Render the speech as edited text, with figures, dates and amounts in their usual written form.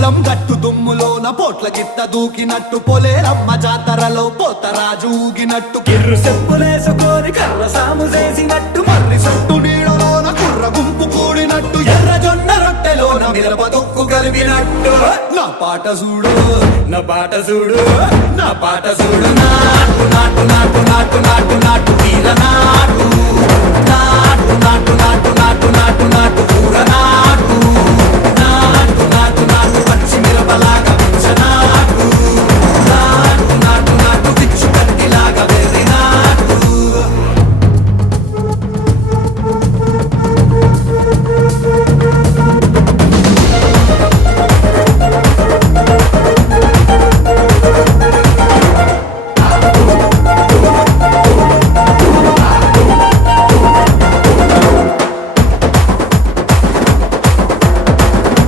పొలం గట్టు దుమ్ములోన పోట్ల గిత్త దూకినట్టు పొలేరమ్మ జాతరలో పోతరాజు ఊగినట్టు కిర్రు చెప్పులేసుకొని కర్ర సాము చేసినట్టు మర్రి సొట్టు నీడలోన కుర్ర గుంపు కూడినట్టు ఎర్ర జొన్న రొట్టెలోన మిరప తొక్కు కలిపినట్టు నా పాట చూడు నా పాట చూడు నా పాట చూడు నాటు నాటు నాటు నాటు నాటు నాటు వీర నాటు నాటు నాటు నాటు నాటు నాటు నాటు ఊర నాటు